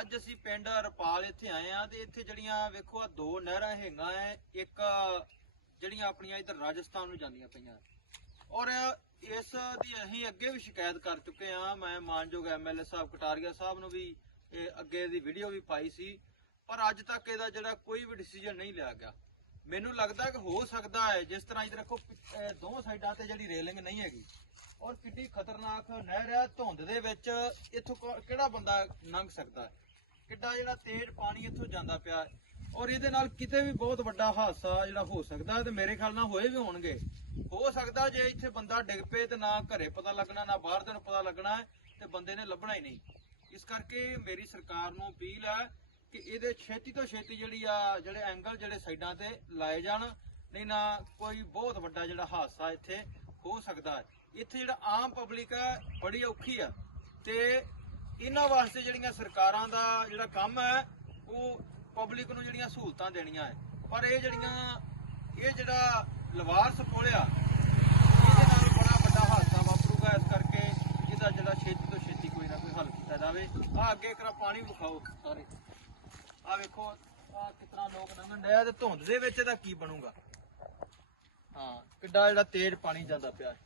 ਅੱਜ ਅਸੀਂ ਪਿੰਡ ਰਪਾਲ ਇੱਥੇ ਆਏ ਆ ਤੇ ਇੱਥੇ ਜਿਹੜੀਆਂ ਵੇਖੋ ਆ ਦੋ ਨਹਿਰਾਂ ਹੈਗੀਆਂ ਐ, ਇੱਕ ਜਿਹੜੀਆਂ ਆਪਣੀਆਂ ਇਧਰ ਰਾਜਸਥਾਨ ਨੂੰ ਜਾਂਦੀਆਂ ਪਈਆਂ। ਔਰ ਇਸ ਦੀ ਅਸੀਂ ਅੱਗੇ ਵੀ ਸ਼ਿਕਾਇਤ ਕਰ ਚੁੱਕੇ ਆ ਮੈਂ ਮਾਨਯੋਗ ਐਮਐਲਏ ਸਾਹਿਬ ਕਟਾਰੀਆ ਸਾਹਿਬ ਨੂੰ ਵੀ ਅੱਗੇ ਦੀ ਵੀਡੀਓ ਵੀ ਪਾਈ ਸੀ। ਪਰ ਅੱਜ ਤੱਕ ਇਹਦਾ ਜਿਹੜਾ ਕੋਈ ਵੀ ਡਿਸੀਜਨ ਨਹੀਂ ਲਿਆ ਗਿਆ। ਮੈਨੂੰ ਲੱਗਦਾ ਕਿ ਹੋ ਸਕਦਾ ਹੈ, ਜਿਸ ਤਰ੍ਹਾਂ ਇਧਰ ਦੇਖੋ ਅਹ ਦੋ ਸਾਈਡਾਂ ਤੇ ਜਿਹੜੀ ਰੇਲਿੰਗ ਨਹੀਂ ਹੈਗੀ। ਔਰ ਕਿੰਨੀ ਖਤਰਨਾਕ ਨਹਿਰ ਹੈ, ਧੁੰਦ ਦੇ ਵਿੱਚ ਇੱਥੋਂ ਕੌ- ਕਿਹੜਾ ਬੰਦਾ ਲੰਘ ਸਕਦਾ ਹੈ? ਕਿੱਡਾ ਜਿਹੜਾ ਤੇਜ਼ ਪਾਣੀ ਇੱਥੋਂ ਜਾਂਦਾ ਪਿਆ ਹੈ। ਔਰ ਇਹਦੇ ਨਾਲ ਕਿਤੇ ਵੀ ਬਹੁਤ ਵੱਡਾ ਹਾਦਸਾ ਜਿਹੜਾ ਹੋ ਸਕਦਾ ਤੇ ਮੇਰੇ ਖਿਆਲ ਨਾਲ ਹੋਏ ਵੀ ਹੋਣਗੇ। ਹੋ ਸਕਦਾ ਜੇ ਇੱਥੇ ਬੰਦਾ ਡਿੱਗ ਪਏ ਤੇ ਨਾ ਘਰੇ ਪਤਾ ਲੱਗਣਾ, ਨਾ ਬਾਹਰ ਦੇ ਨੂੰ ਪਤਾ ਲੱਗਣਾ ਤੇ ਬੰਦੇ ਨੇ ਲੱਭਣਾ ਹੀ ਨਹੀਂ। ਇਸ ਕਰਕੇ ਮੇਰੀ ਸਰਕਾਰ ਨੂੰ ਅਪੀਲ ਹੈ ਕਿ ਇਹਦੇ ਛੇਤੀ ਤੋਂ ਛੇਤੀ ਜਿਹੜੀ ਆ, ਜਿਹੜੇ ਐਂਗਲ ਜਿਹੜੇ ਸਾਈਡਾਂ ਤੇ ਲਾਏ ਜਾਣ, ਨਹੀਂ ਨਾ ਕੋਈ ਬਹੁਤ ਵੱਡਾ ਜਿਹੜਾ ਹਾਦਸਾ ਇੱਥੇ ਹੋ ਸਕਦਾ ਹੈ। ਇੱਥੇ ਜਿਹੜਾ ਆਮ ਪਬਲਿਕ ਹੈ, ਬੜੀ ਔਖੀ ਆ ਤੇ ਇਹਨਾਂ ਵਾਸਤੇ ਜਿਹੜੀਆਂ ਸਰਕਾਰਾਂ ਦਾ ਜਿਹੜਾ ਕੰਮ ਹੈ ਉਹ ਪਬਲਿਕ ਨੂੰ ਜਿਹੜੀਆਂ ਸਹੂਲਤਾਂ ਦੇਣੀਆਂ ਹੈ। ਪਰ ਇਹ ਜਿਹੜੀਆਂ ਇਹ ਜਿਹੜਾ ਲਵਾਰਸ ਪੁਲਿਆ ਇਹਦੇ ਨਾਲ ਬੜਾ ਵੱਡਾ ਹਾਦਸਾ ਵਾਪਰੂਗਾ। ਇਸ ਕਰਕੇ ਇਹਦਾ ਜਿਹੜਾ ਛੇਤੀ ਤੋਂ ਛੇਤੀ ਕੋਈ ਨਾ ਕੋਈ ਹੱਲ ਕੀਤਾ ਜਾਵੇ। ਆ ਅੱਗੇ ਕਰਾ ਪਾਣੀ ਵਿਖਾਓ। ਸਾਰੇ। ਆ ਵੇਖੋ ਆ ਕਿਤਨਾ ਲੋਕ ਲੰਘਣ ਡਿਆ ਤੇ ਧੁੰਦ ਦੇ ਵਿੱਚ ਇਹਦਾ ਕੀ ਬਣੂਗਾ? ਹਾਂ ਕਿੱਡਾ ਜਿਹੜਾ ਤੇਜ਼ ਪਾਣੀ ਜਾਂਦਾ ਪਿਆ। ਹੈ